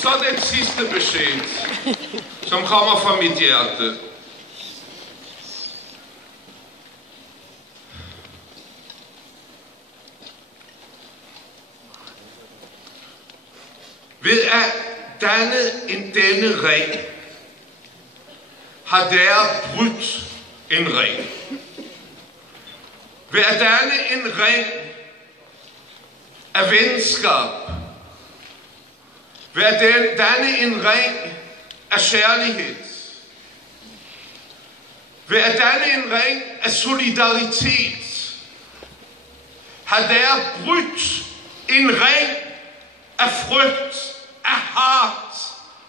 så den sidste besked, som kommer fra mit hjerte. Ved at danne denne ring, har der brudt en ring. Ved at danne en ring af venskab, ved at danne en ring af kærlighed, ved at danne en ring af solidaritet, har der brudt en ring af frygt, af hat,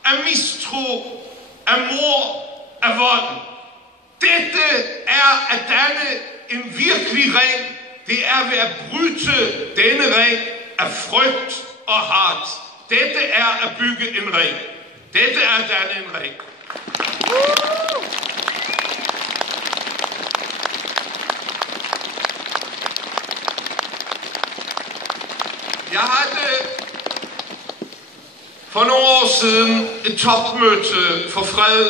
af mistro, af mord, af vold. Dette er at danne en virkelig ring. Det er ved at bryde denne ring af frygt og hat. Dette er at bygge en ring. Dette er at danne en ring. Jeg havde for nogle år siden et topmøde for fred,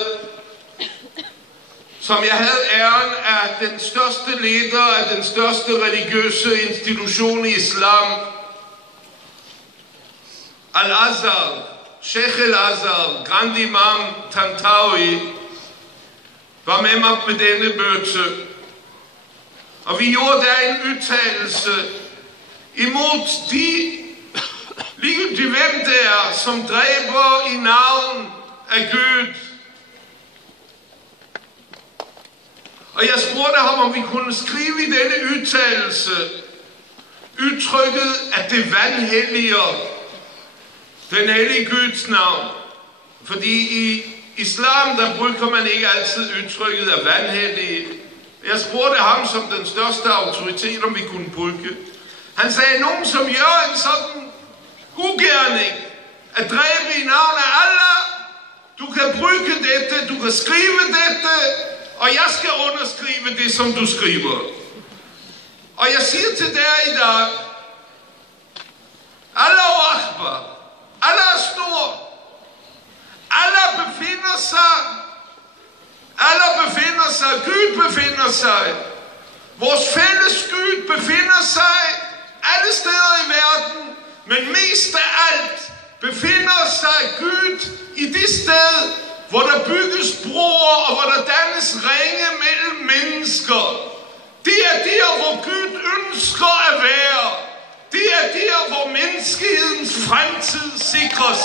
som jeg havde æren af den største leder af den største religiøse institution i islam, Al-Azhar, Sheikh Al-Azhar, Grand Imam Tantawi, var med mig på denne møde. Og vi gjorde der en udtalelse imod de ligegyldigt hvem det er, som dræber i navn af Gud. Og jeg spurgte ham, om vi kunne skrive i denne udtalelse udtrykket, at det vanhelliger den hellige Guds navn. Fordi i islam, der bruger man ikke altid udtrykket af vanhellige. Jeg spurgte ham som den største autoritet, om vi kunne bruge. Han sagde, nogen som gør en sådan ugerning at dræbe i navn af Allah, du kan bruge dette, du kan skrive dette, og jeg skal underskrive det, som du skriver. Og jeg siger til dig i dag, Allahu Akbar, Allah er stor, Allah befinder sig, Gud befinder sig, vores fælles Gud befinder sig alle steder i verden, men mest af alt befinder sig Gud i det sted, hvor der bygges broer og hvor der dannes ringe mellem mennesker. Det er der, hvor Gud ønsker at være. Det er der, hvor menneskehedens fremtid sikres.